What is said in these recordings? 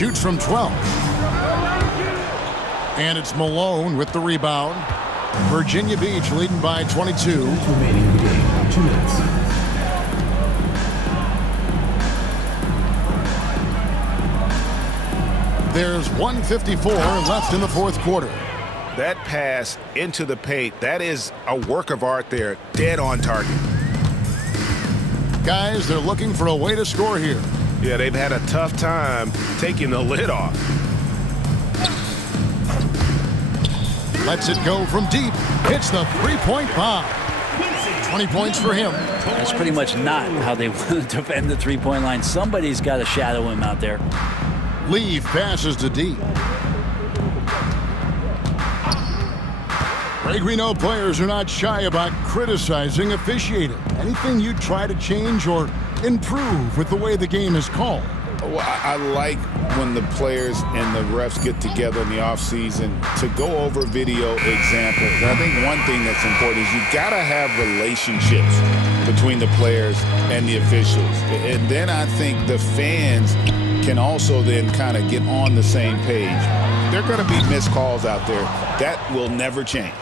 Shoots from 12. And it's Malone with the rebound. Virginia Beach leading by 22. Remaining in the game, 2 minutes. There's 1:54 left in the fourth quarter. That pass into the paint, that is a work of art there. Dead on target. Guys, they're looking for a way to score here. Yeah, they've had a tough time taking the lid off. Lets it go from deep. Hits the three-point bomb. 20 points for him. That's pretty much not how they want to defend the three-point line. Somebody's got to shadow him out there. Leaf passes to deep. Greg, we know players are not shy about criticizing officiating. Anything you try to change or improve with the way the game is called? Well, I like when the players and the refs get together in the offseason to go over video examples. And I think one thing that's important is you got to have relationships between the players and the officials. And then I think the fans can also then kind of get on the same page. There are going to be missed calls out there. That will never change.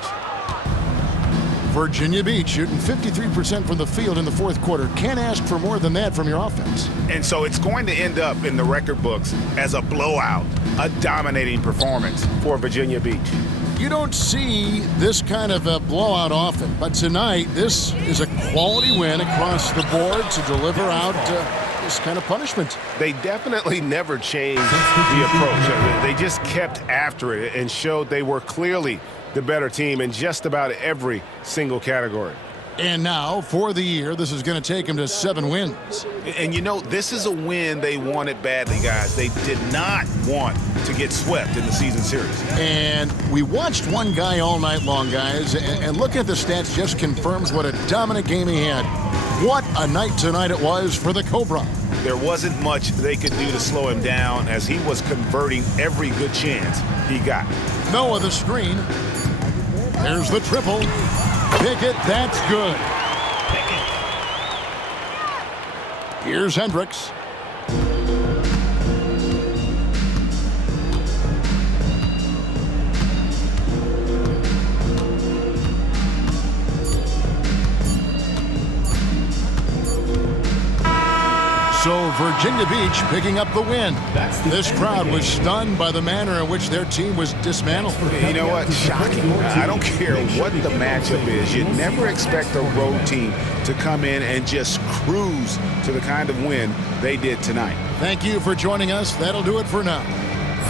Virginia Beach shooting 53% from the field in the fourth quarter. Can't ask for more than that from your offense. And so it's going to end up in the record books as a blowout, a dominating performance for Virginia Beach. You don't see this kind of a blowout often, but tonight this is a quality win across the board to deliver out this kind of punishment. They definitely never changed the approach. They just kept after it and showed they were clearly the better team in just about every single category. And now, for the year, this is going to take them to 7 wins. And you know, this is a win they wanted badly, guys. They did not want to get swept in the season series. And we watched one guy all night long, guys, and looking at the stats just confirms what a dominant game he had. What a night tonight it was for the Cobra. There wasn't much they could do to slow him down as he was converting every good chance he got. Noah the screen. There's the triple. Pickett, that's good. Here's Hendricks. So Virginia Beach picking up the win. This crowd was stunned by the manner in which their team was dismantled. You know what? Shocking. I don't care what the matchup is. You never expect a road team to come in and just cruise to the kind of win they did tonight. Thank you for joining us. That'll do it for now.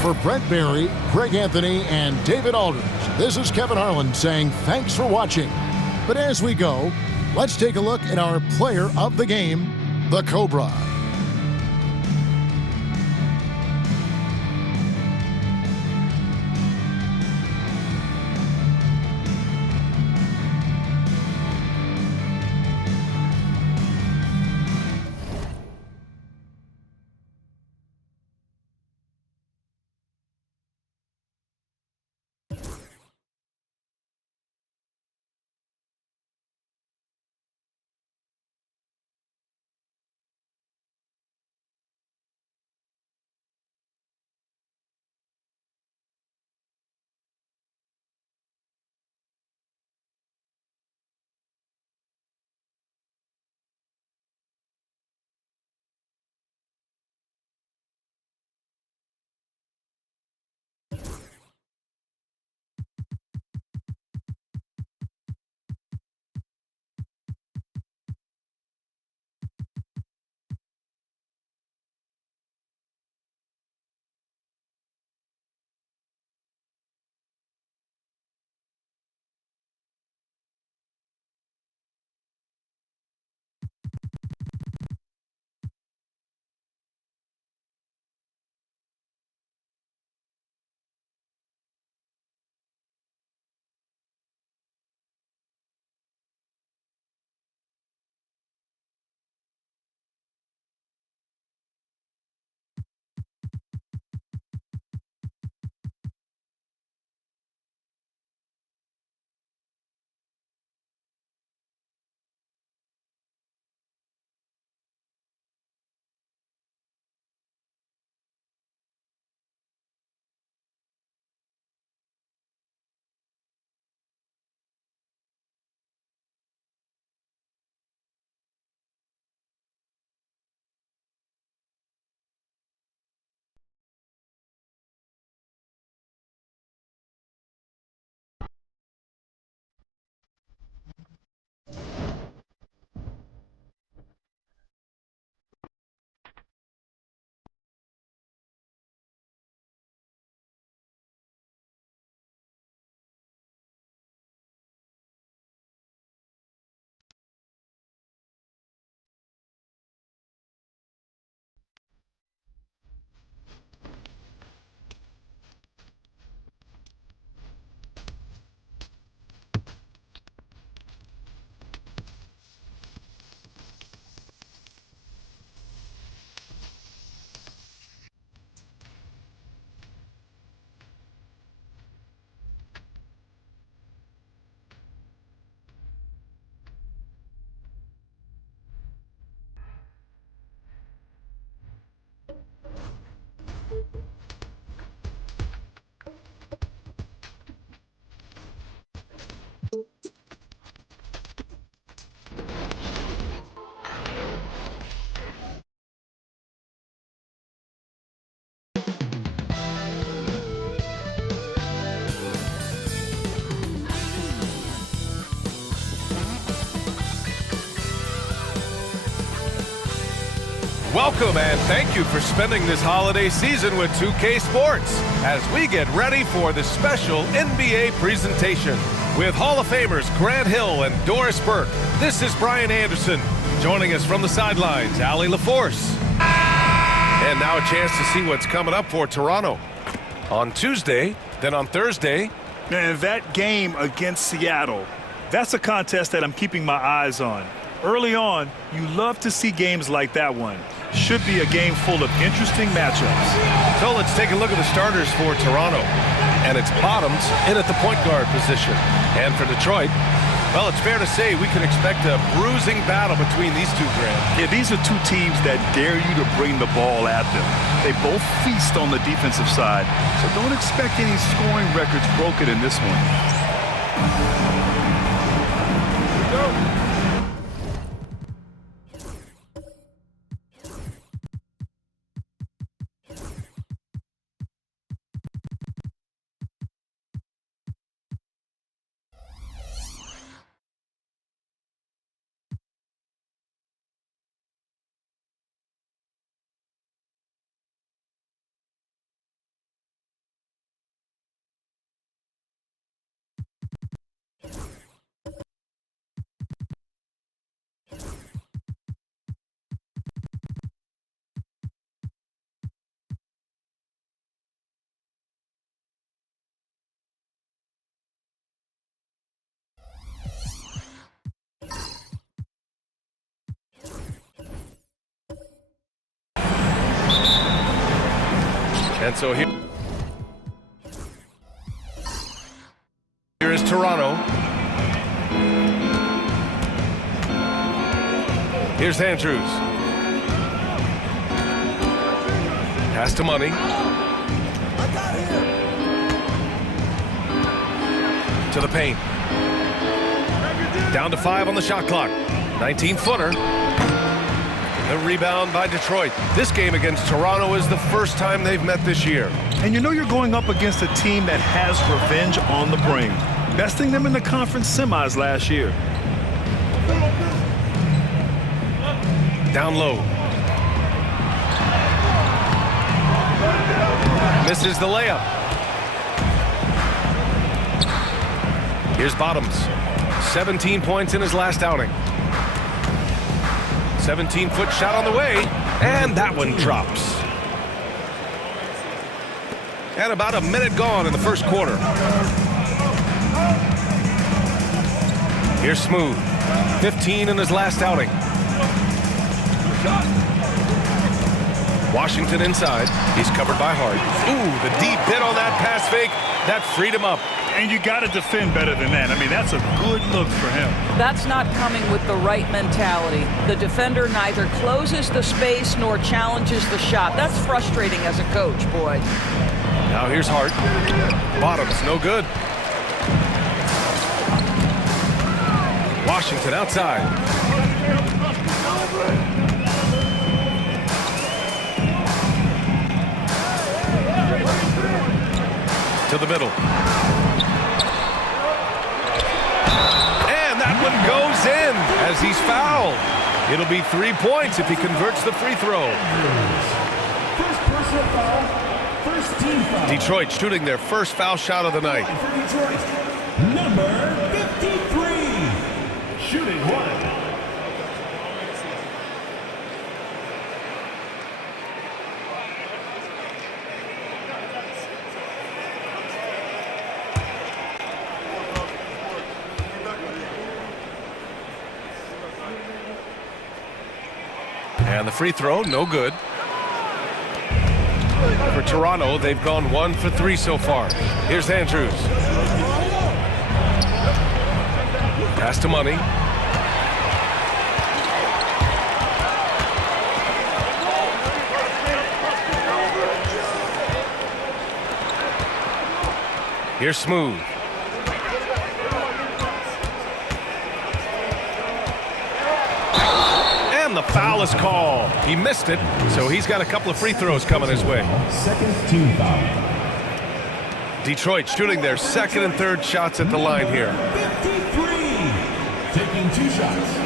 For Brent Barry, Greg Anthony, and David Aldridge, this is Kevin Harlan saying thanks for watching. But as we go, let's take a look at our player of the game, the Cobra. Welcome and thank you for spending this holiday season with 2K Sports as we get ready for the special NBA presentation. With Hall of Famers Grant Hill and Doris Burke, this is Brian Anderson. Joining us from the sidelines, Allie LaForce. And now a chance to see what's coming up for Toronto. On Tuesday, then on Thursday. Man, that game against Seattle, that's a contest that I'm keeping my eyes on. Early on, you love to see games like that one. Should be a game full of interesting matchups. So let's take a look at the starters for Toronto. And it's Bottoms in at the point guard position. And for Detroit, well, it's fair to say we can expect a bruising battle between these two, Grant. Yeah, these are two teams that dare you to bring the ball at them. They both feast on the defensive side, so don't expect any scoring records broken in this one. And so here is Toronto. Here's Andrews. Pass to Money. To the paint. Down to 5 on the shot clock. 19-footer. The rebound by Detroit. This game against Toronto is the first time they've met this year. And you know you're going up against a team that has revenge on the brain, besting them in the conference semis last year. Down low. Misses the layup. Here's Bottoms. 17 points in his last outing. 17-foot shot on the way, and that one drops. And about a minute gone in the first quarter. Here's Smooth. 15 in his last outing. Washington inside. He's covered by Hart. Ooh, the deep hit on that pass fake. That freed him up. And you got to defend better than that. I mean, that's a good look for him. That's not coming with the right mentality. The defender neither closes the space nor challenges the shot. That's frustrating as a coach, boy. Now here's Hart. Bottoms, no good. Washington outside. To the middle. And that one goes in as he's fouled. It'll be 3 points if he converts the free throw. First personal foul, first team foul. Detroit shooting their first foul shot of the night. For Detroit, number 53, shooting one. And the free throw, no good. For Toronto, they've gone 1 for 3 so far. Here's Andrews. Pass to Money. Here's Smooth. And the foul is called. He missed it, so he's got a couple of free throws coming his way. Second team foul. Detroit shooting their second and third shots at the line here. 53, taking 2 shots.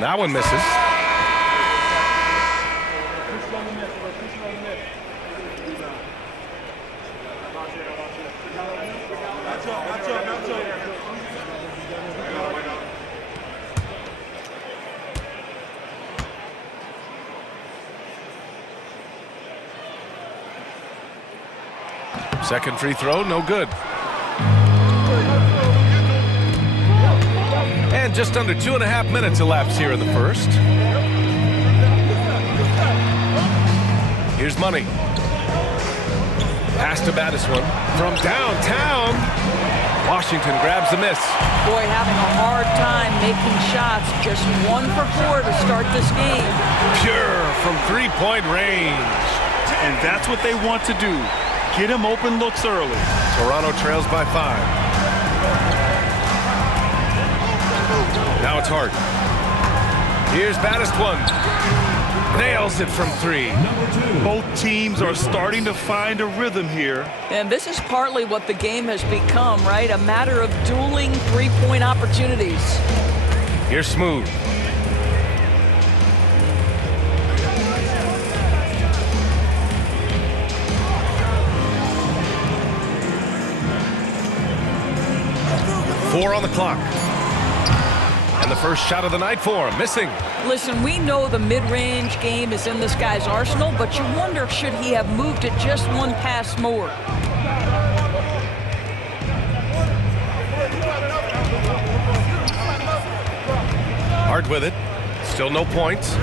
That one misses. Second free throw, no good. And just under 2.5 minutes elapsed here in the first. Here's Money. Pass to Battiswan from downtown. Washington grabs the miss. Boy, having a hard time making shots. Just 1 for 4 to start this game. Pure from three-point range. And that's what they want to do. Get him open looks early. Toronto trails by 5. Now it's Hart. Here's Battiswan. Nails it from 3. Both teams are starting to find a rhythm here. And this is partly what the game has become, right? A matter of dueling three-point opportunities. Here's Smooth. Four on the clock. And the first shot of the night for him, missing. Listen, we know the mid-range game is in this guy's arsenal, but you wonder, should he have moved it just 1 pass more? Hart with it. Still no points.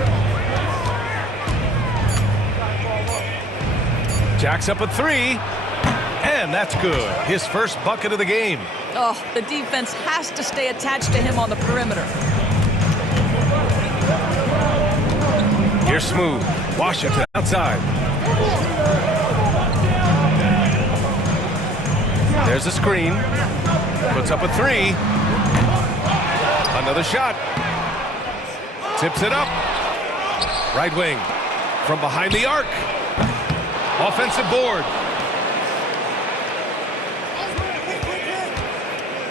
Jacks up a 3. And that's good. His first bucket of the game. Oh, the defense has to stay attached to him on the perimeter. Here's Smooth. Washington outside. There's a screen. Puts up a 3. Another shot. Tips it up. Right wing. From behind the arc. Offensive board.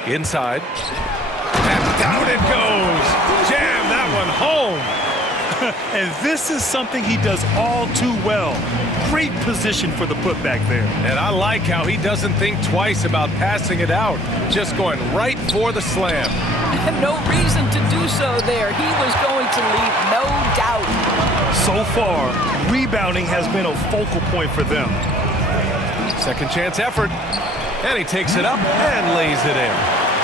Inside. And down it goes. Jam that one home. And this is something he does all too well. Great position for the putback there. And I like how he doesn't think twice about passing it out. Just going right for the slam. No reason to do so there. He was going to leave no doubt. So far, rebounding has been a focal point for them. Second chance effort. And he takes it up and lays it in.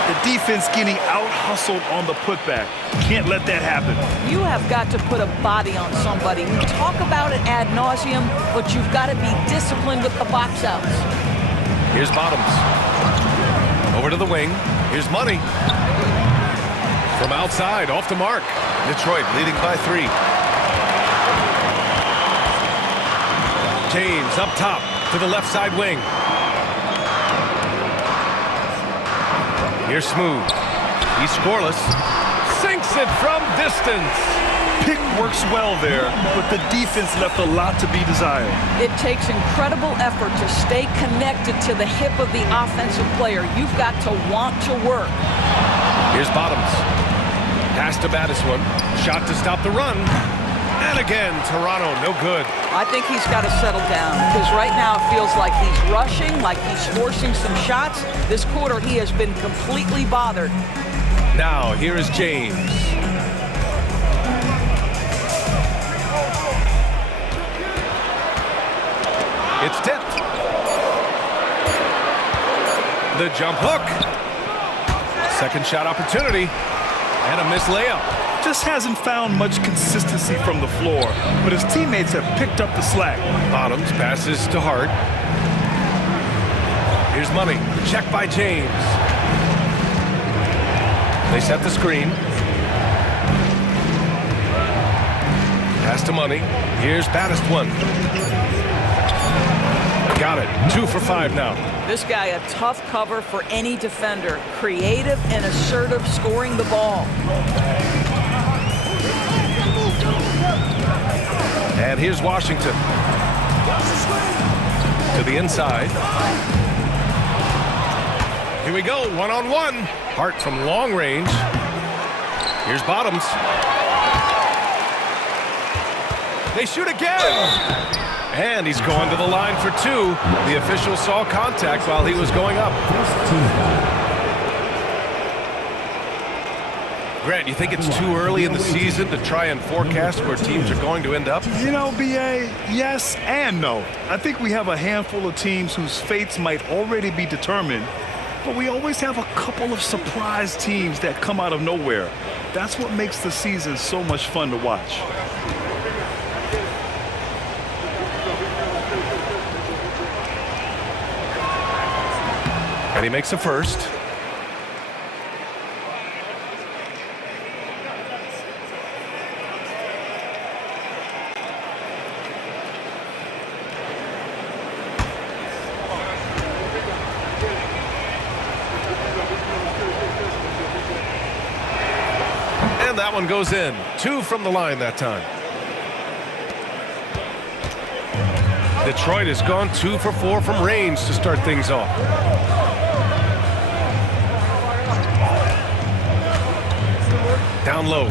The defense getting out-hustled on the putback. Can't let that happen. You have got to put a body on somebody. We talk about it ad nauseum, but you've got to be disciplined with the box outs. Here's Bottoms. Over to the wing. Here's Money. From outside, off the mark. Detroit leading by 3. James up top to the left side wing. Here's Smooth. He's scoreless. Sinks it from distance. Pick works well there, but the defense left a lot to be desired. It takes incredible effort to stay connected to the hip of the offensive player. You've got to want to work. Here's Bottoms. Pass to Battiswan. Shot to stop the run. And again, Toronto, no good. I think he's got to settle down because right now it feels like he's rushing, like he's forcing some shots. This quarter, he has been completely bothered. Now, here is James. It's tipped. The jump hook. Second shot opportunity. And a missed layup. Just hasn't found much consistency from the floor, but his teammates have picked up the slack. Bottoms passes to Hart. Here's Money. Check by James. They set the screen. Pass to Money. Here's Battiswan. Got it. 2 for 5 now. This guy, a tough cover for any defender. Creative and assertive scoring the ball. And here's Washington. To the inside. Here we go, one-on-one. Hart from long range. Here's Bottoms. They shoot again. And he's going to the line for two. The official saw contact while he was going up. First team foul. Grant, you think it's too early in the season to try and forecast where teams are going to end up? You know, BA, yes and no. I think we have a handful of teams whose fates might already be determined, but we always have a couple of surprise teams that come out of nowhere. That's what makes the season so much fun to watch. And he makes a first. And that one goes in. 2 from the line that time. Detroit has gone 2 for 4 from range to start things off. Down low.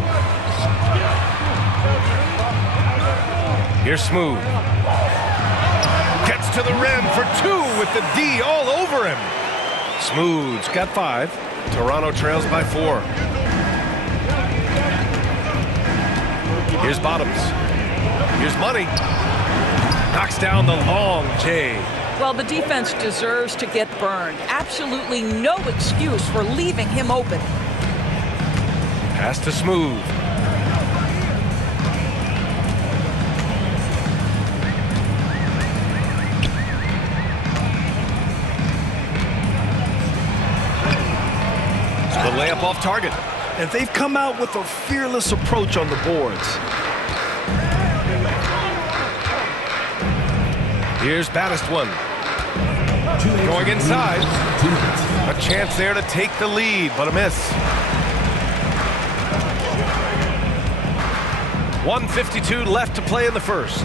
Here's Smooth. Gets to the rim for 2 with the D all over him. Smooth's got 5. Toronto trails by 4. Here's Bottoms. Here's Money. Knocks down the long J. Well, the defense deserves to get burned. Absolutely no excuse for leaving him open. Pass to Smooth. The layup off target. And they've come out with a fearless approach on the boards. Here's Baddest one. Going inside. A chance there to take the lead, but a miss. 1:52 left to play in the first.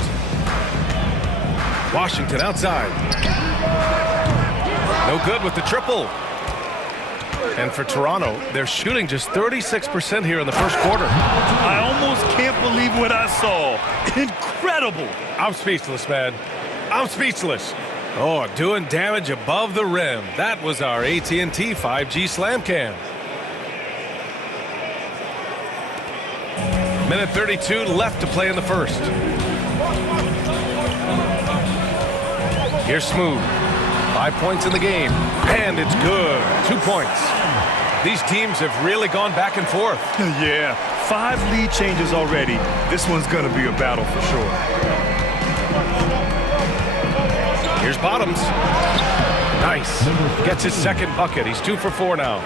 Washington outside. No good with the triple. And for Toronto, they're shooting just 36% here in the first quarter. I almost can't believe what I saw. Incredible. I'm speechless, man. I'm speechless. Oh, doing damage above the rim. That was our AT&T 5G Slam Cam. Minute 32 left to play in the first. Here's Smooth. 5 points in the game. And it's good. 2 points. These teams have really gone back and forth. Yeah, 5 lead changes already. This one's going to be a battle for sure. Here's Bottoms. Nice. Gets his second bucket. He's 2 for 4 now.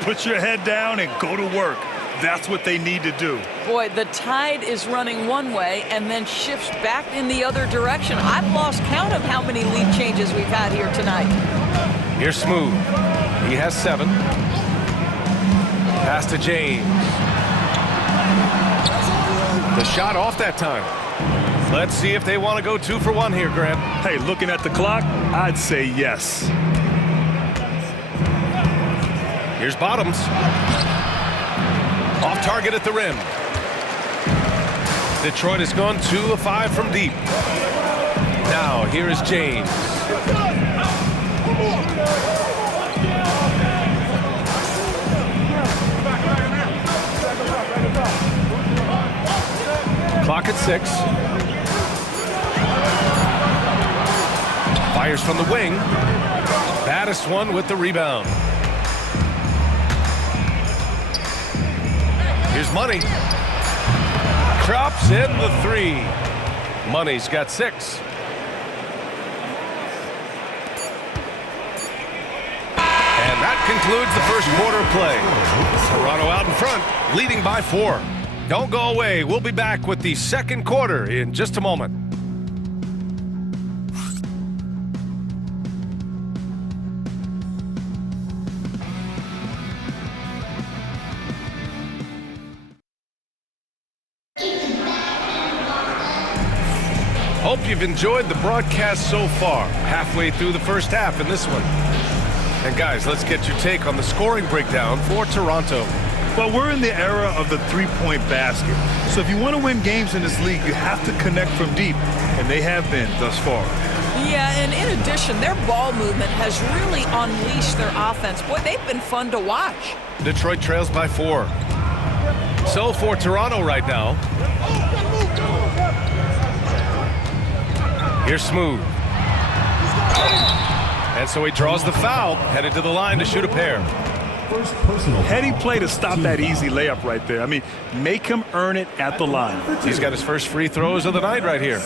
Put your head down and go to work. That's what they need to do. Boy, the tide is running one way and then shifts back in the other direction. I've lost count of how many lead changes we've had here tonight. Here's Smooth. He has 7. Pass to James. The shot off that time. Let's see if they want to go 2 for 1 here, Grant. Hey, looking at the clock, I'd say yes. Here's Bottoms. Off target at the rim. Detroit has gone 2 of 5 from deep. Now, here is James. Clock at 6. Fires from the wing. Baddest one with the rebound. Here's Money. Drops in the 3. Money's got 6. And that concludes the first quarter play. Toronto out in front, leading by 4. Don't go away. We'll be back with the second quarter in just a moment. Hope you've enjoyed the broadcast so far. Halfway through the first half in this one. And guys, let's get your take on the scoring breakdown for Toronto. Well, we're in the era of the three-point basket. So if you want to win games in this league, you have to connect from deep, and they have been thus far. Yeah, and in addition, their ball movement has really unleashed their offense. Boy, they've been fun to watch. Detroit trails by 4. So for Toronto right now. Here's Smooth. And so he draws the foul, headed to the line to shoot a pair. First personal Heady foul. play to stop that easy layup right there. I mean, make him earn it at the line. He's got his first free throws of the night right here.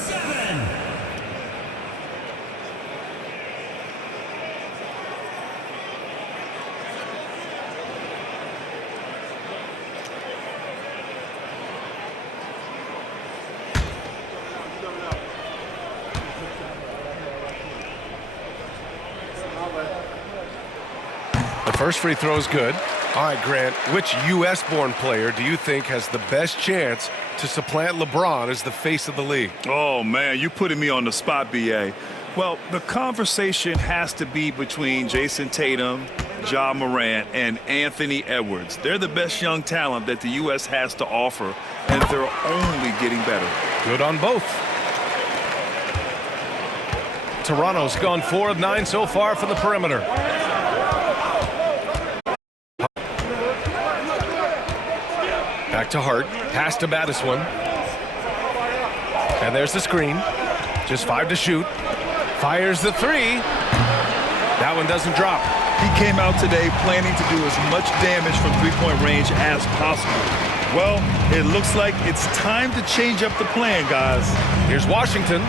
First free throw is good. All right, Grant, which U.S.-born player do you think has the best chance to supplant LeBron as the face of the league? Oh, man, you're putting me on the spot, B.A. Well, the conversation has to be between Jason Tatum, Ja Morant, and Anthony Edwards. They're the best young talent that the U.S. has to offer, and they're only getting better. Good on both. Toronto's gone 4 of 9 so far from the perimeter. Back to Hart, pass to Madison. And there's the screen. Just 5 to shoot. Fires the 3. That one doesn't drop. He came out today planning to do as much damage from three-point range as possible. Well, it looks like it's time to change up the plan, guys. Here's Washington.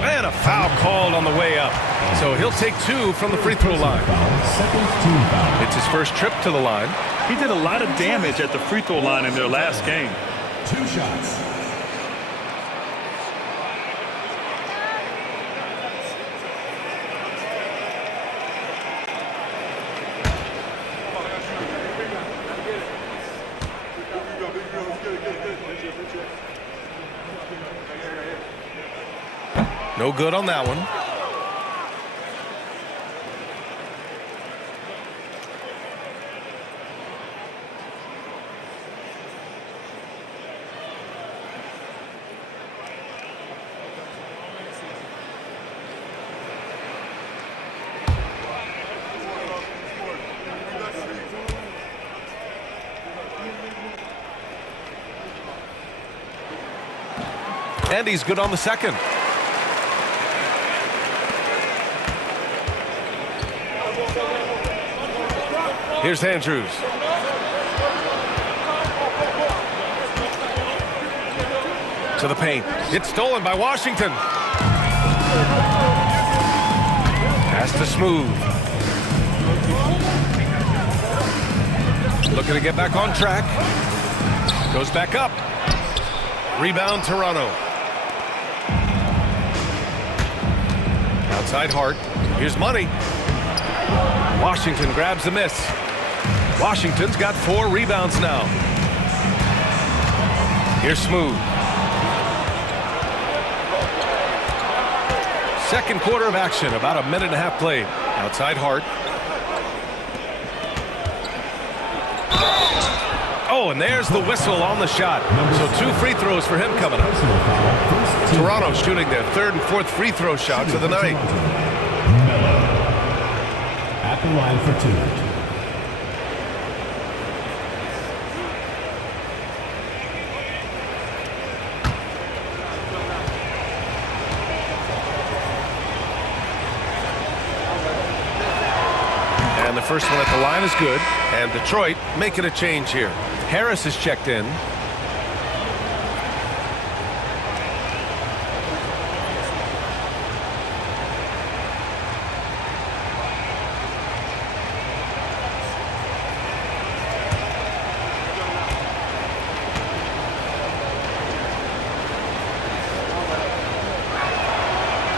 And a foul called on the way up. So he'll take 2 from the free throw line. Second team foul. It's his first trip to the line. He did a lot of damage at the free throw line in their last game. 2 shots. No good on that one. And he's good on the second. Here's Andrews. To the paint. It's stolen by Washington. Pass to Smooth. Looking to get back on track. Goes back up. Rebound Toronto. Outside Hart. Here's Money. Washington grabs the miss. Washington's got 4 rebounds now. Here's Smooth. Second quarter of action, about a minute and a half played. Outside Hart. Oh, and there's the whistle on the shot. So 2 free throws for him coming up. Toronto shooting their 3rd and 4th free throw shots of the night. Miller at the line for 2. And the first one at the line is good. And Detroit making a change here. Harris is checked in.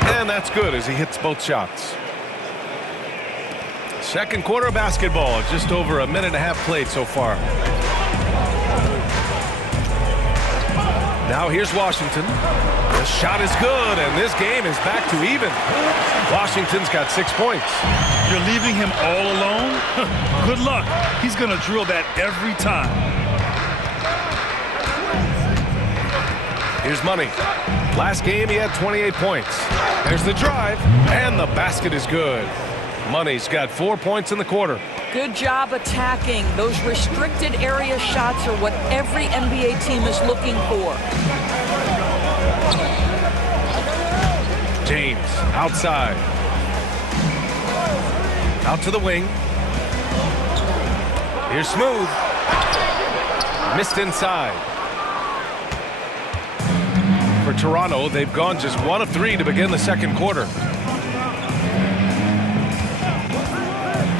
And that's good as he hits both shots. Second quarter of basketball, just over a minute and a half played so far. Now here's Washington. The shot is good, and this game is back to even. Washington's got 6 points. You're leaving him all alone? Good luck. He's going to drill that every time. Here's Money. Last game, he had 28 points. There's the drive, and the basket is good. Money's got 4 points in the quarter. Good job attacking. Those restricted area shots are what every NBA team is looking for. James, outside. Out to the wing. Here's Smooth. Missed inside. For Toronto, they've gone just 1 of 3 to begin the second quarter.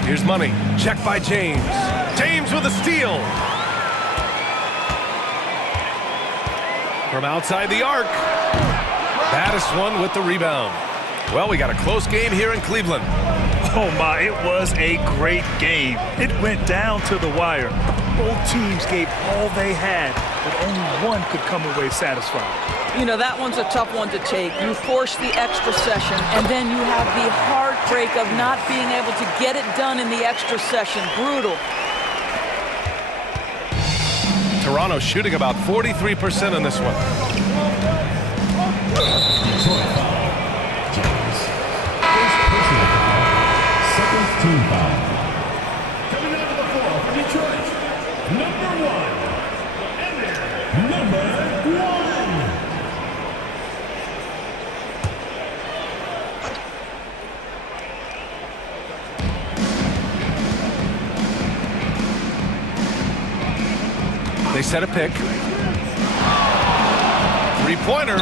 Here's Money. Check by James. James with a steal. From outside the arc. Baddest with the rebound. Well, we got a close game here in Cleveland. Oh my, it was a great game. It went down to the wire. Both teams gave all they had, but only one could come away satisfied. You know, that one's a tough one to take. You force the extra session, and then you have the heartbreak of not being able to get it done in the extra session. Brutal. Toronto shooting about 43% in this one. Detroit foul. James. First personal foul. Second team foul. Coming out to the floor for Detroit. Number 1. Number 1. They set a pick. Three-pointer.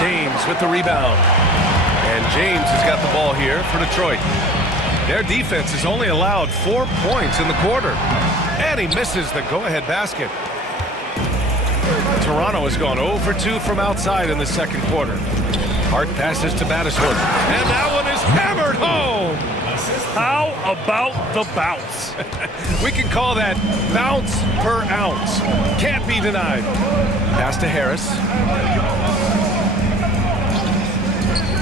James with the rebound. And James has got the ball here for Detroit. Their defense has only allowed 4 points in the quarter. And he misses the go-ahead basket. Toronto has gone 0 for 2 from outside in the second quarter. Hart passes to Battiswood. And that one is hammered home. How about the bounce? We can call that bounce per ounce. Can't be denied. Pass to Harris.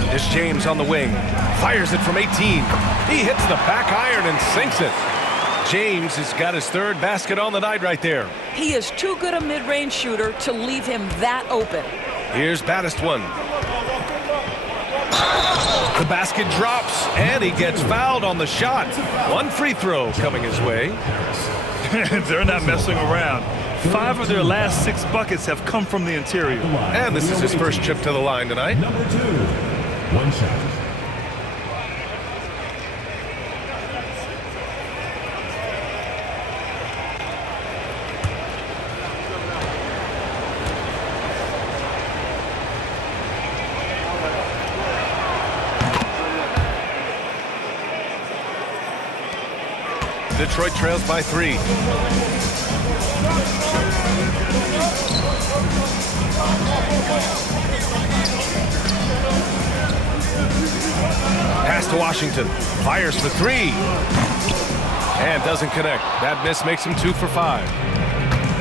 There's James on the wing. Fires it from 18. He hits the back iron and sinks it. James has got his 3rd basket on the night right there. He is too good a mid-range shooter to leave him that open. Here's Battiswood. The basket drops, and he gets fouled on the shot. 1 free throw coming his way. They're not messing around. 5 of their last 6 buckets have come from the interior. And this is his first trip to the line tonight. Number 2. 1 shot. Detroit trails by 3. Pass to Washington. Fires for 3. And doesn't connect. That miss makes him 2 for 5.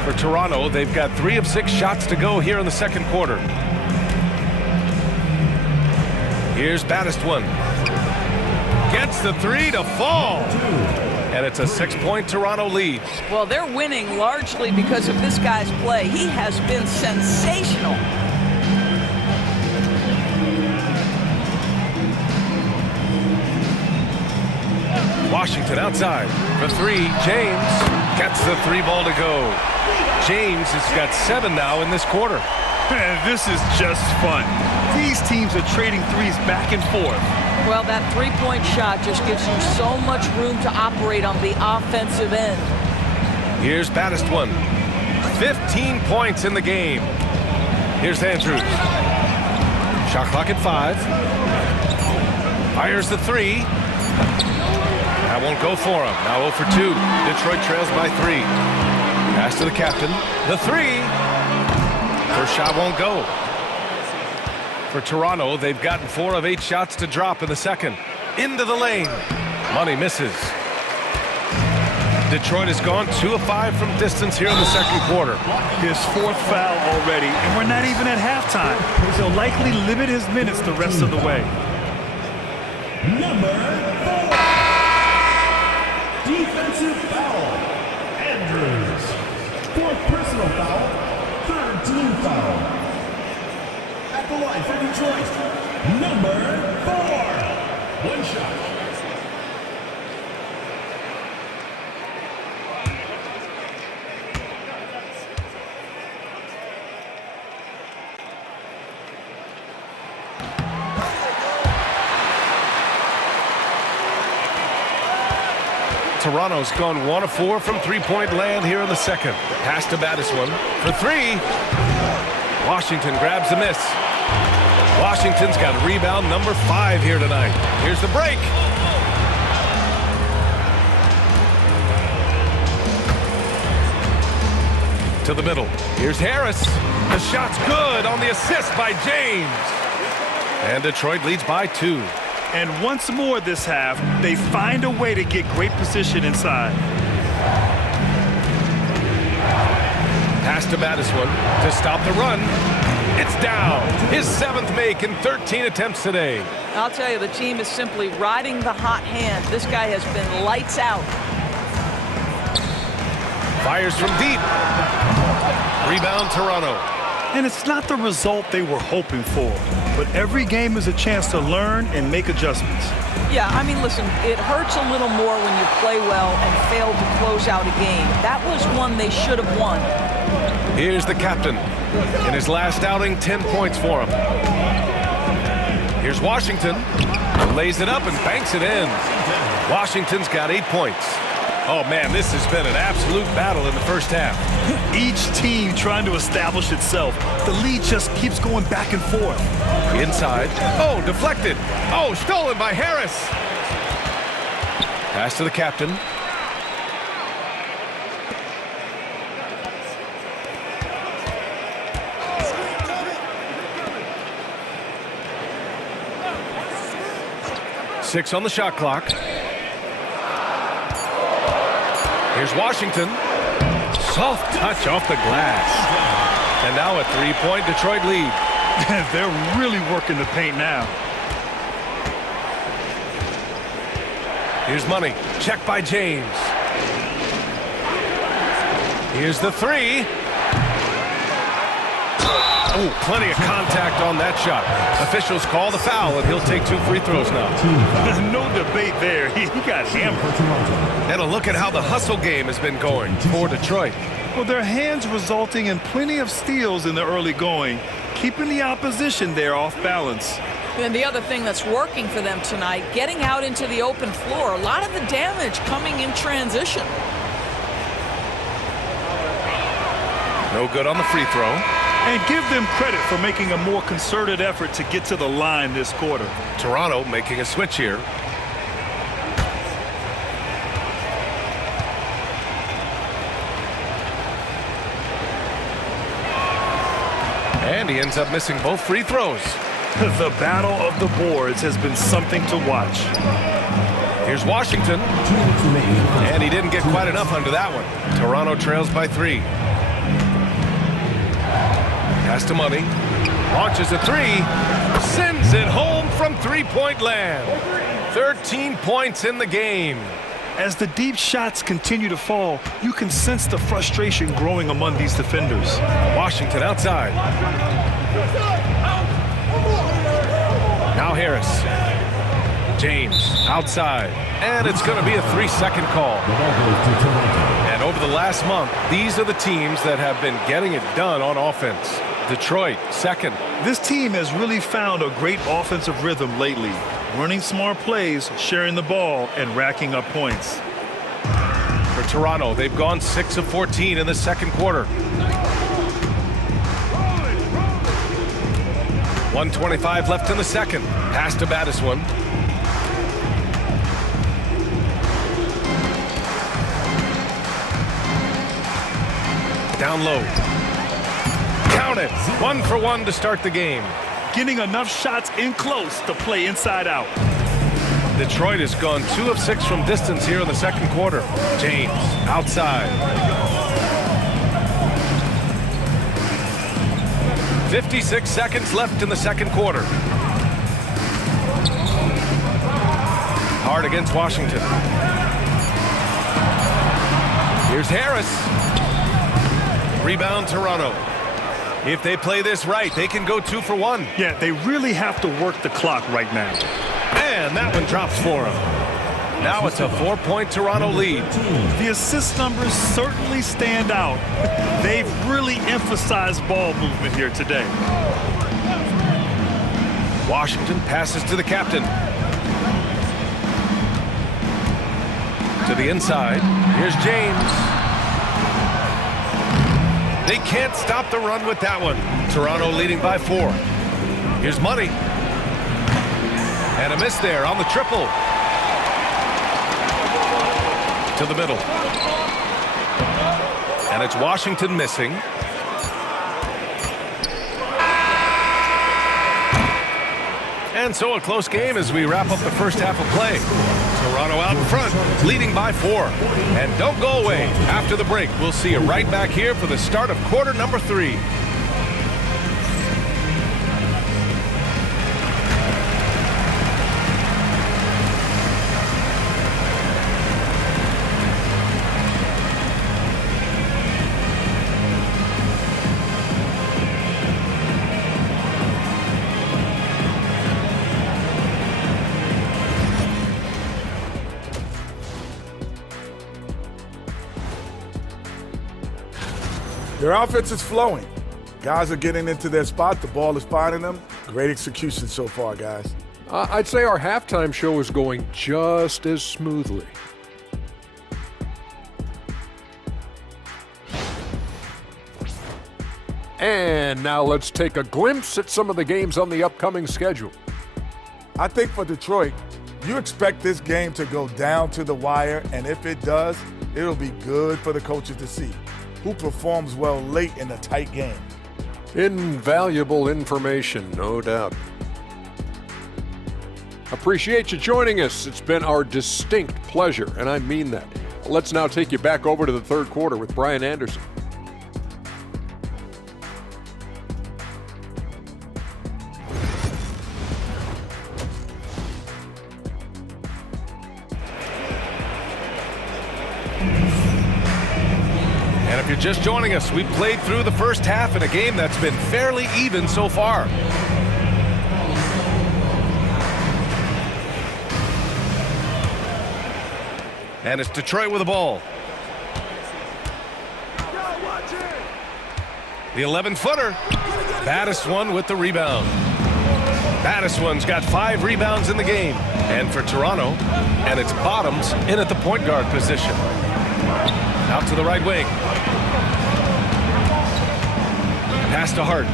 For Toronto, they've got 3 of 6 shots to go here in the second quarter. Here's Battiswood. Gets the 3 to fall. And it's a 6-point Toronto lead. Well, they're winning largely because of this guy's play. He has been sensational. Washington outside. For 3, James gets the 3 ball to go. James has got 7 now in this quarter. Man, this is just fun. These teams are trading threes back and forth. Well, that 3-point shot just gives you so much room to operate on the offensive end. Here's Battiswood. 15 points in the game. Here's Andrews. Shot clock at 5. Fires the 3. That won't go for him. Now 0 for 2. Detroit trails by 3. Pass to the captain. The 3. First shot won't go. For Toronto, they've gotten 4 of 8 shots to drop in the second. Into the lane. Money misses. Detroit has gone 2 of 5 from distance here in the second quarter. His 4th foul already, and we're not even at halftime. He'll likely limit his minutes the rest of the way. Number 4. Defensive foul. Andrews. 4th personal foul. 3rd team foul. At the line for Detroit. Number 4. One shot. Toronto's gone 1 of 4 from three-point land here in the second. Pass to Battiswan for 3. Washington grabs a miss. Washington's got rebound number 5 here tonight. Here's the break. To the middle. Here's Harris. The shot's good on the assist by James. And Detroit leads by 2. And once more this half, they find a way to get great position inside. Pass to Battiswan to stop the run. It's down. His 7th make in 13 attempts today. I'll tell you, the team is simply riding the hot hand. This guy has been lights out. Fires from deep. Rebound Toronto. And it's not the result they were hoping for, but every game is a chance to learn and make adjustments. Yeah, I mean, listen, it hurts a little more when you play well and fail to close out a game. That was one they should have won. Here's the captain. In his last outing, 10 points for him. Here's Washington. Lays it up and banks it in. Washington's got 8 points. Oh, man, this has been an absolute battle in the first half. Each team trying to establish itself. The lead just keeps going back and forth. Inside. Oh, deflected. Oh, stolen by Harris. Pass to the captain. Six on the shot clock. Here's Washington. Soft touch off the glass. And now a 3-point Detroit lead. They're really working the paint now. Here's Money. Check by James. Here's the 3. Oh, plenty of contact on that shot. Officials call the foul, and he'll take 2 free throws now. No debate there. He got hammered. And a look at how the hustle game has been going for Detroit. Well, their hands resulting in plenty of steals in the early going, keeping the opposition there off balance. And the other thing that's working for them tonight, getting out into the open floor. A lot of the damage coming in transition. No good on the free throw. And give them credit for making a more concerted effort to get to the line this quarter. Toronto making a switch here. And he ends up missing both free throws. The battle of the boards has been something to watch. Here's Washington. And he didn't get quite enough under that one. Toronto trails by 3. Pass to Money. Launches a 3. Sends it home from three-point land. 13 points in the game. As the deep shots continue to fall, you can sense the frustration growing among these defenders. Washington outside. Now Harris. James outside. And it's going to be a 3-second call. And over the last month, these are the teams that have been getting it done on offense. Detroit, second. This team has really found a great offensive rhythm lately. Running smart plays, sharing the ball, and racking up points. For Toronto, they've gone 6 of 14 in the second quarter. 1:25 left in the second. Pass to Battiswan. Down low. Count it. 1 for 1 to start the game. Getting enough shots in close to play inside out. Detroit has gone 2 of 6 from distance here in the second quarter. James outside. 56 seconds left in the second quarter. Hard against Washington. Here's Harris. Rebound Toronto. If they play this right, they can go 2 for 1. Yeah, they really have to work the clock right now. And that one drops for him. Now it's a 4-point Toronto lead. The assist numbers certainly stand out. They've really emphasized ball movement here today. Washington passes to the captain. To the inside. Here's James. They can't stop the run with that one. Toronto leading by 4. Here's Money. And a miss there on the triple. To the middle. And it's Washington missing. And so a close game as we wrap up the first half of play. Toronto out in front, leading by 4. And don't go away. After the break, we'll see you right back here for the start of quarter number 3. Their offense is flowing. Guys are getting into their spot. The ball is finding them. Great execution so far, guys. I'd say our halftime show is going just as smoothly. And now let's take a glimpse at some of the games on the upcoming schedule. I think for Detroit, you expect this game to go down to the wire, and if it does, it'll be good for the coaches to see who performs well late in a tight game. Invaluable information, no doubt. Appreciate you joining us. It's been our distinct pleasure, and I mean that. Let's now take you back over to the third quarter with Brian Anderson. And if you're just joining us, we played through the first half in a game that's been fairly even so far. And it's Detroit with the ball. The 11-footer. Battiswan with the rebound. Battiswan's got 5 rebounds in the game. And for Toronto, and it's Bottoms in at the point guard position. Out to the right wing. Pass to Hart.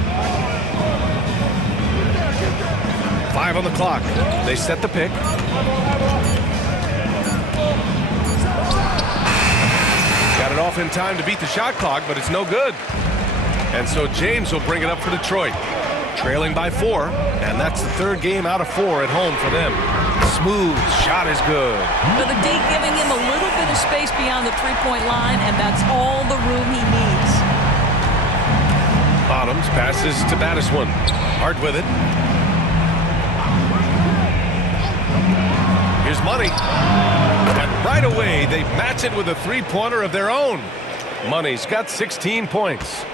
5 on the clock. They set the pick. Got it off in time to beat the shot clock, but it's no good. And so James will bring it up for Detroit. Trailing by 4, and that's the 3rd game out of 4 at home for them. Smooth shot is good. But the D giving him a little bit of space beyond the three-point line, and that's all the room he needs. Bottoms passes to Battiswan. Hart with it. Here's Money. And right away, they match it with a three-pointer of their own. Money's got 16 points.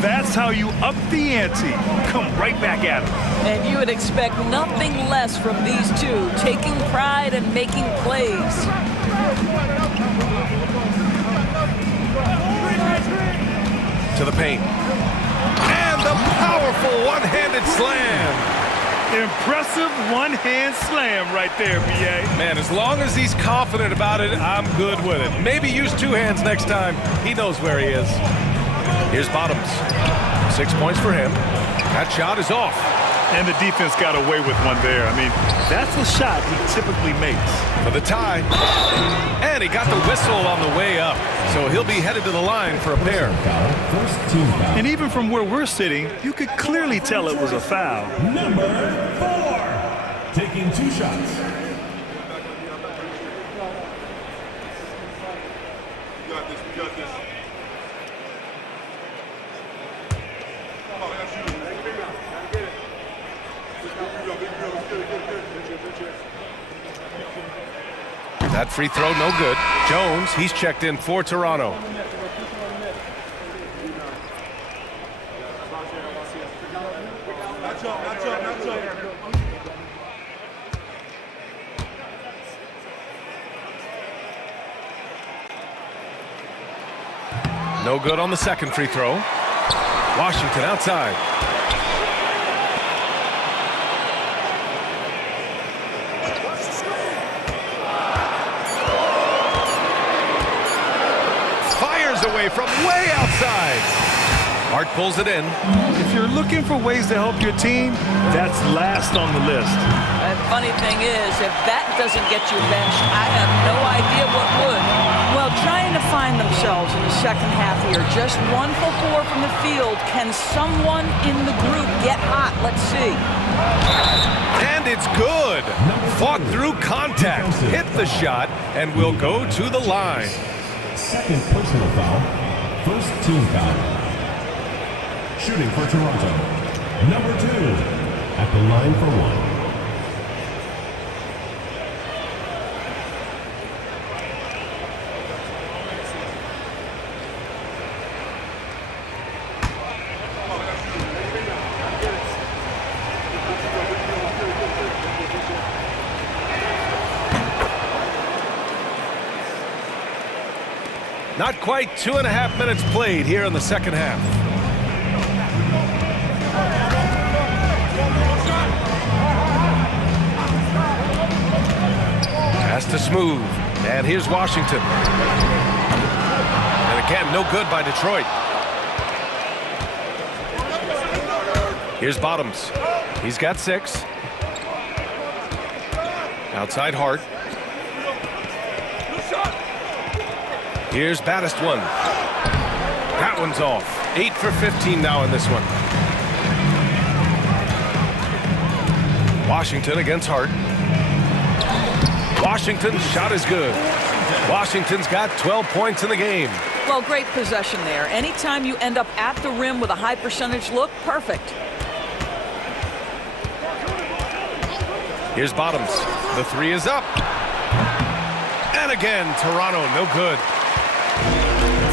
That's how you up the ante. Come right back at him. And you would expect nothing less from these two, taking pride and making plays. To the paint. And the powerful one-handed slam. Impressive one-hand slam right there, B.A. Man, as long as he's confident about it, I'm good with it. Maybe use 2 hands next time. He knows where he is. Here's Bottoms. 6 points for him. That shot is off. And the defense got away with one there. I mean, that's a shot he typically makes. For the tie. And he got the whistle on the way up. So he'll be headed to the line for a pair. First team foul. And even from where we're sitting, you could clearly tell it was a foul. Number 4, taking 2 shots. That free throw, no good. Jones, he's checked in for Toronto. No good on the second free throw. Washington outside. Fires away from way outside. Hart pulls it in. If you're looking for ways to help your team, that's last on the list. The funny thing is, if that doesn't get you benched, I have no idea what would. Well, trying to find themselves in the second half here, just 1 for 4 from the field. Can someone in the group get hot? Let's see. And it's good. Fought through contact, hit the shot, and will go to the line. Second personal foul. First team foul. Shooting for Toronto. Number 2 at the line for 1. Not quite 2.5 minutes played here in the second half. Pass to Smooth. And here's Washington. And again, no good by Detroit. Here's Bottoms. He's got 6. Outside Hart. Here's Baddest one. That one's off. 8 for 15 now in this one. Washington against Hart. Washington's shot is good. Washington's got 12 points in the game. Well, great possession there. Anytime you end up at the rim with a high percentage look, perfect. Here's Bottoms. The 3 is up. And again, Toronto, no good.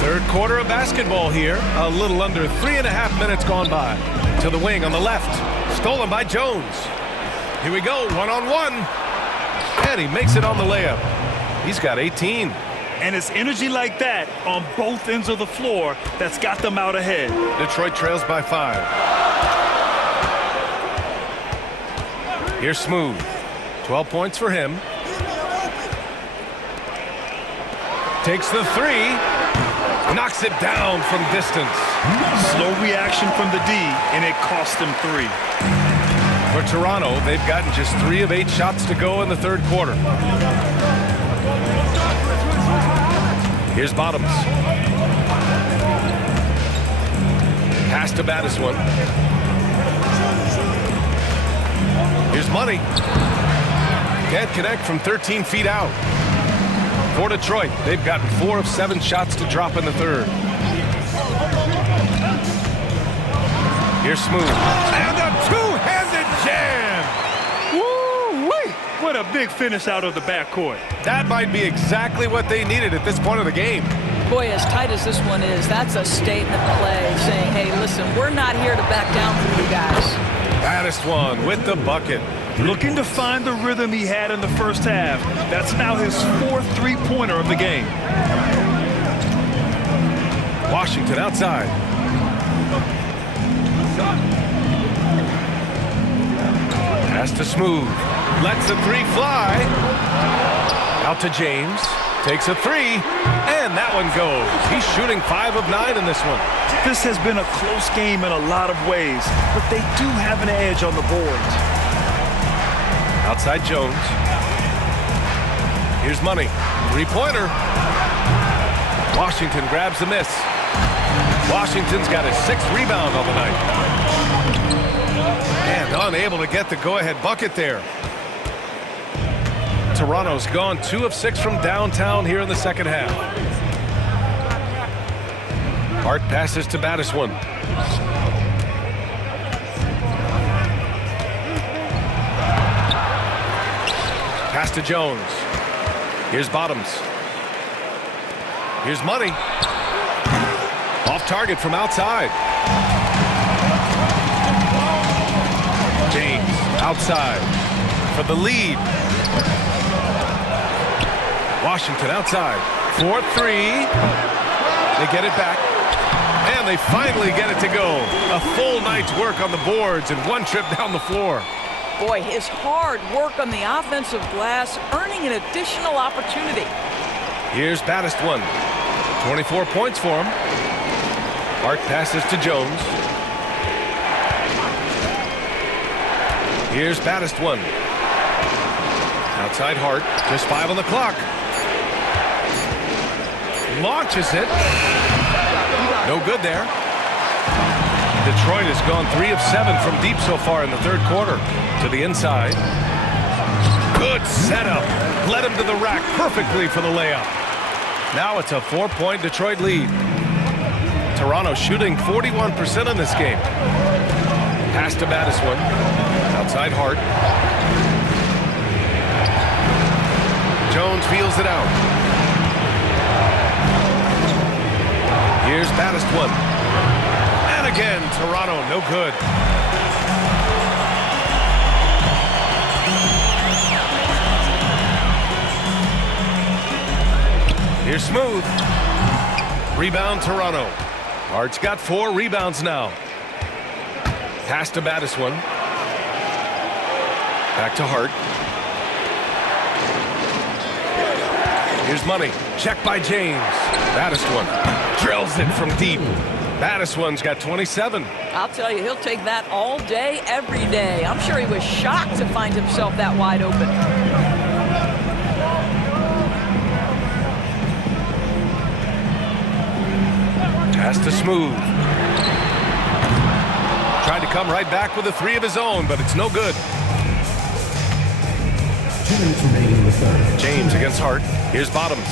Third quarter of basketball here. A little under 3.5 minutes gone by. To the wing on the left. Stolen by Jones. Here we go, one-on-one. And he makes it on the layup. He's got 18. And it's energy like that on both ends of the floor that's got them out ahead. Detroit trails by 5. Here's Smooth. 12 points for him. Takes the 3. Knocks it down from distance. Slow reaction from the D, and it cost them 3. For Toronto, they've gotten just 3 of 8 shots to go in the third quarter. Here's Bottoms. Pass to Baddest one. Here's Money. Can't connect from 13 feet out. For Detroit, they've gotten 4 of 7 shots to drop in the third. Here's Smooth. And a two-handed jam! Woo-wee! What a big finish out of the backcourt. That might be exactly what they needed at this point of the game. Boy, as tight as this one is, that's a statement play saying, hey, listen, we're not here to back down from you guys. Baddest one with the bucket. Looking to find the rhythm he had in the first half. That's now his 4th three-pointer of the game. Washington outside. Pass to Smooth. Lets the 3 fly. Out to James. Takes a 3. And that one goes. He's shooting 5 of 9 in this one. This has been a close game in a lot of ways, but they do have an edge on the boards. Outside Jones. Here's Money. 3-pointer. Washington grabs the miss. Washington's got his 6th rebound on the night. And unable to get the go-ahead bucket there. Toronto's gone 2 of 6 from downtown here in the second half. Hart passes to Baddest one. Pass to Jones. Here's Bottoms. Here's Money. Off target from outside. James outside for the lead. Washington outside. 4-3. They get it back. And they finally get it to go. A full night's work on the boards and one trip down the floor. Boy, his hard work on the offensive glass, earning an additional opportunity. Here's Baddest one. 24 points for him. Hart passes to Jones. Here's Baddest one. Outside Hart. Just 5 on the clock. Launches it. No good there. Detroit has gone 3 of 7 from deep so far in the third quarter. To the inside. Good setup. Led him to the rack perfectly for the layup. Now it's a 4-point Detroit lead. Toronto shooting 41% in this game. Pass to Baddest one. Outside Hart. Jones feels it out. Here's Baddest one. And again, Toronto, no good. Here's Smooth. Rebound, Toronto. Hart's got 4 rebounds now. Pass to Baddest one. Back to Hart. Here's Money. Check by James. Baddest one. Drills it from deep. Baddest one's got 27. I'll tell you, he'll take that all day, every day. I'm sure he was shocked to find himself that wide open. Pass to Smooth. Tried to come right back with a 3 of his own, but it's no good. 2 minutes remaining in the third. James against Hart. Here's Bottoms.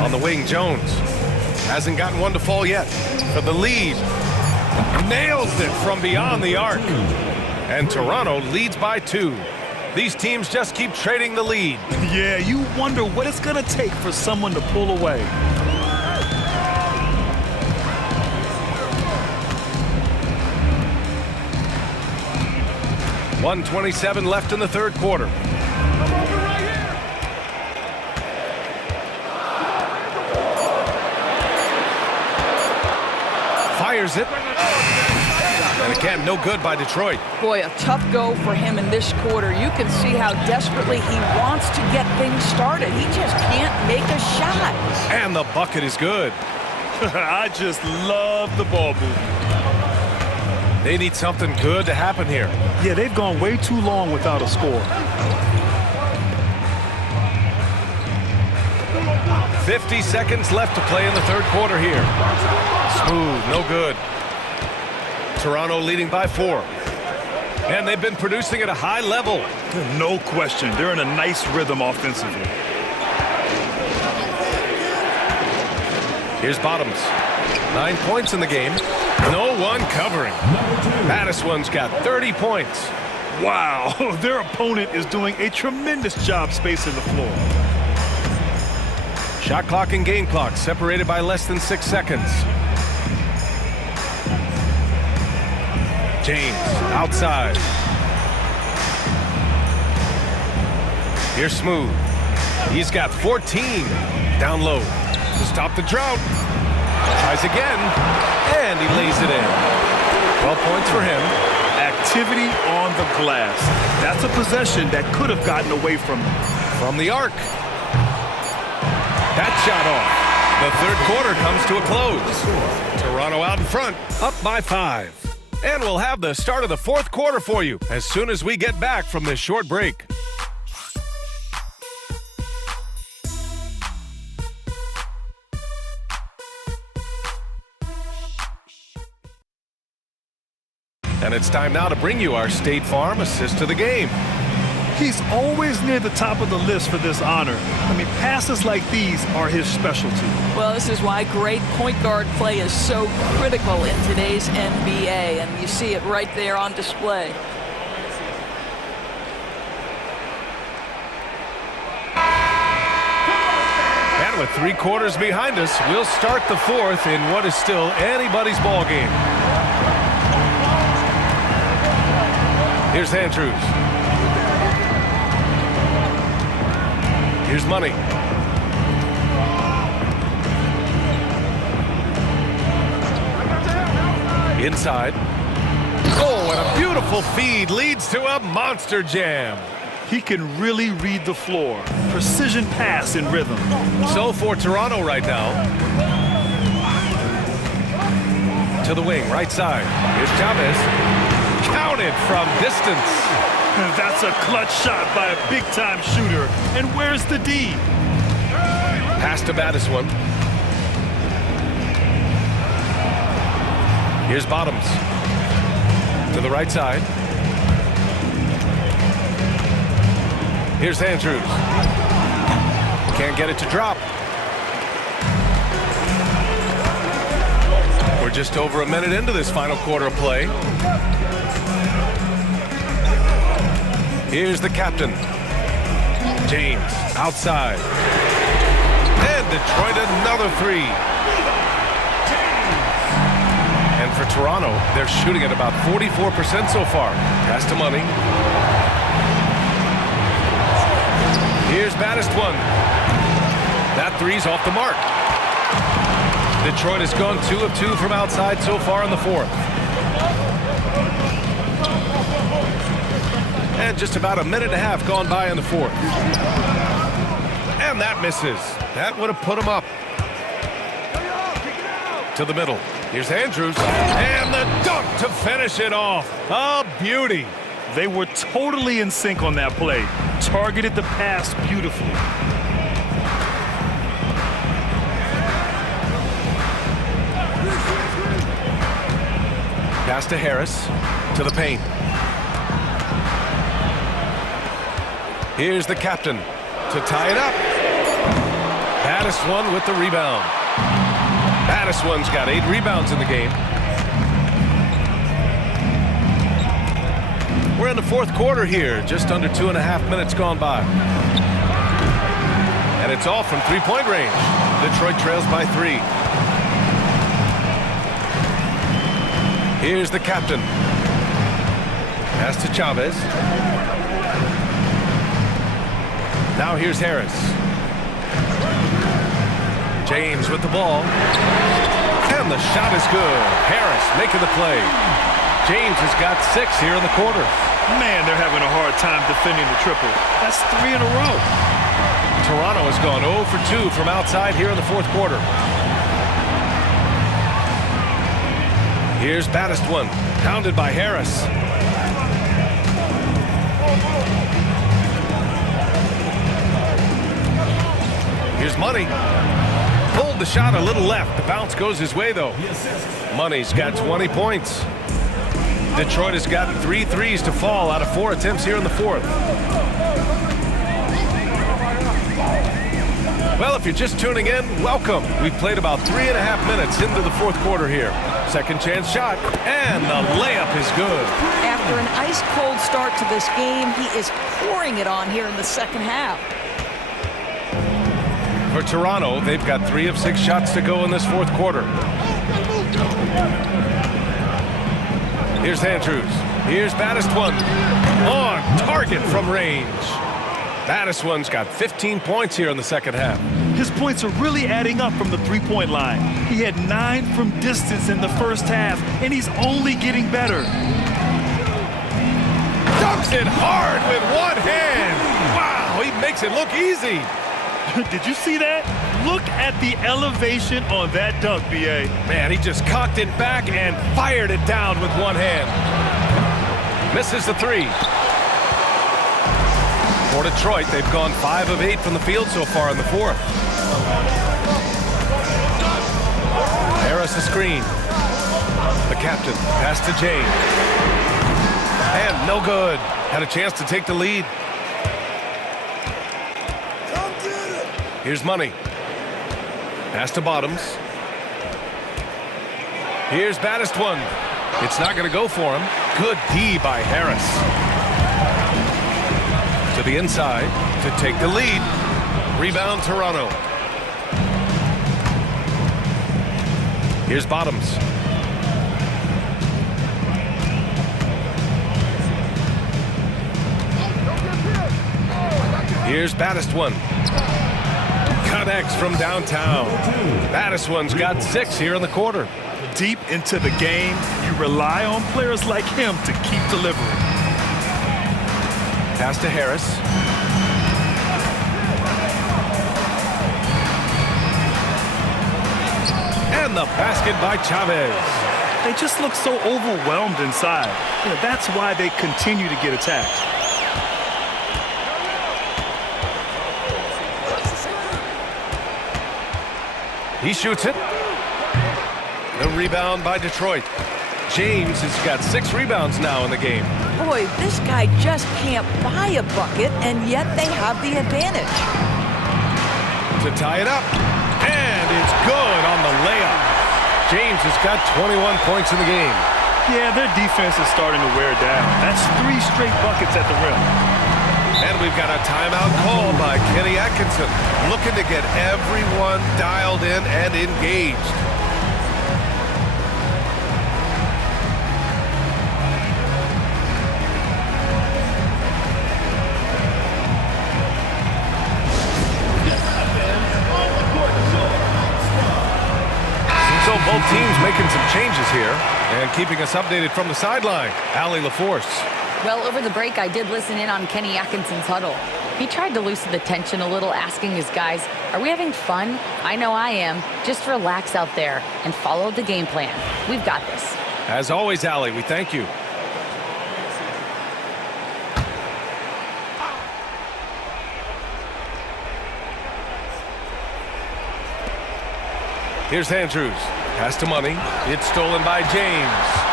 On the wing, Jones. Hasn't gotten one to fall yet. For the lead. Nails it from beyond the arc. And Toronto leads by 2. These teams just keep trading the lead. Yeah, you wonder what it's going to take for someone to pull away. .127 left in the third quarter. Fires it. And again, no good by Detroit. Boy, a tough go for him in this quarter. You can see how desperately he wants to get things started. He just can't make a shot. And the bucket is good. I just love the ball movement. They need something good to happen here. Yeah, they've gone way too long without a score. 50 seconds left to play in the third quarter here. Smooth, no good. Toronto leading by 4. And they've been producing at a high level. No question. They're in a nice rhythm offensively. Here's Bottoms. 9 points in the game. No one covering. Baddest one's got 30 points. Wow, their opponent is doing a tremendous job spacing the floor. Shot clock and game clock separated by less than 6 seconds. James outside. Here's Smooth. He's got 14 down low to stop the drought. Tries again, and he lays it in. 12 points for him. Activity on the glass. That's a possession that could have gotten away from him. From the arc. That shot off. The third quarter comes to a close. Toronto out in front, up by 5. And we'll have the start of the fourth quarter for you as soon as we get back from this short break. And it's time now to bring you our State Farm assist to the game. He's always near the top of the list for this honor. I mean, passes like these are his specialty. Well, this is why great point guard play is so critical in today's NBA, and you see it right there on display. And with 3 quarters behind us, we'll start the fourth in what is still anybody's ball game. Here's Andrews. Here's Money. Inside. Oh, and a beautiful feed leads to a monster jam. He can really read the floor. Precision pass in rhythm. So for Toronto right now. To the wing, right side. Here's Chavez. Counted from distance. That's a clutch shot by a big-time shooter. And where's the D? Pass to Battiswan. Here's Bottoms. To the right side. Here's Andrews. Can't get it to drop. We're just over a minute into this final quarter of play. Here's the captain. James outside. And Detroit another 3. And for Toronto, they're shooting at about 44% so far. Pass to Money. Here's Battiswan. That 3's off the mark. Detroit has gone 2 of 2 from outside so far in the fourth. And just about a minute and a half gone by in the fourth. And that misses. That would have put him up. To the middle. Here's Andrews. And the dunk to finish it off. A beauty. They were totally in sync on that play. Targeted the pass beautifully. Pass to Harris. To the paint. Here's the captain to tie it up. Battiswan with the rebound. Battiswan's got 8 rebounds in the game. We're in the fourth quarter here, just under 2.5 minutes gone by. And it's all from three-point range. Detroit trails by 3. Here's the captain. Pass to Chavez. Now here's Harris. James with the ball. And the shot is good. Harris making the play. James has got 6 here in the quarter. Man, they're having a hard time defending the triple. That's 3 in a row. Toronto has gone 0 for 2 from outside here in the fourth quarter. Here's Battiswan, pounded by Harris. Here's Money. Pulled the shot a little left. The bounce goes his way, though. Money's got 20 points. Detroit has gotten 3 threes to fall out of 4 attempts here in the fourth. Well, if you're just tuning in, welcome. We've played about 3.5 minutes into the fourth quarter here. Second chance shot, and the layup is good. After an ice-cold start to this game, he is pouring it on here in the second half. For Toronto, they've got 3 of 6 shots to go in this fourth quarter. Here's Andrews. Here's Battiswan. On target from range. Battiswan's got 15 points here in the second half. His points are really adding up from the three-point line. He had 9 from distance in the first half, and he's only getting better. Dunks it hard with one hand. Wow, he makes it look easy. Did you see that? Look at the elevation on that dunk, B.A. Man, he just cocked it back and fired it down with one hand. Misses the 3. For Detroit, they've gone 5 of 8 from the field so far in the fourth. Harris a screen. The captain, pass to James. And no good. Had a chance to take the lead. Here's Money. Pass to Bottoms. Here's baddest one. It's not going to go for him. Good D by Harris. To the inside to take the lead. Rebound Toronto. Here's Bottoms. Here's baddest one. Connects from downtown. Baddest one's got 6 here in the quarter. Deep into the game, you rely on players like him to keep delivering. Pass to Harris. And the basket by Chavez. They just look so overwhelmed inside. That's why they continue to get attacked. He shoots it. The rebound by Detroit. James has got 6 rebounds now in the game. Boy, this guy just can't buy a bucket, and yet they have the advantage. To tie it up. And it's good on the layup. James has got 21 points in the game. Yeah, their defense is starting to wear down. That's 3 straight buckets at the rim. And we've got a timeout call by Kenny Atkinson, looking to get everyone dialed in and engaged. So both teams making some changes here and keeping us updated from the sideline. Allie LaForce. Well, over the break, I did listen in on Kenny Atkinson's huddle. He tried to loosen the tension a little, asking his guys, are we having fun? I know I am. Just relax out there and follow the game plan. We've got this. As always, Allie, we thank you. Here's Andrews. Pass to Money. It's stolen by James.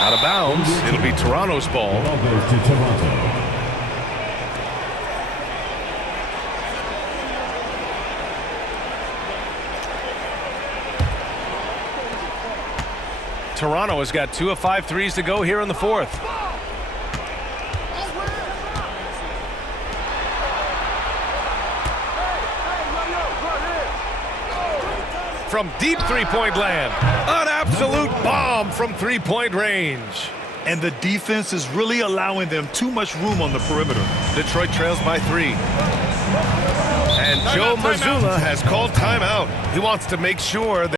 Out of bounds. It'll be Toronto's ball. Ball goes to Toronto. Toronto has got 2 of 5 threes to go here in the 4th. From deep three-point land. An absolute bomb from three-point range. And the defense is really allowing them too much room on the perimeter. Detroit trails by 3. And Joe Mazzulla has called timeout. He wants to make sure that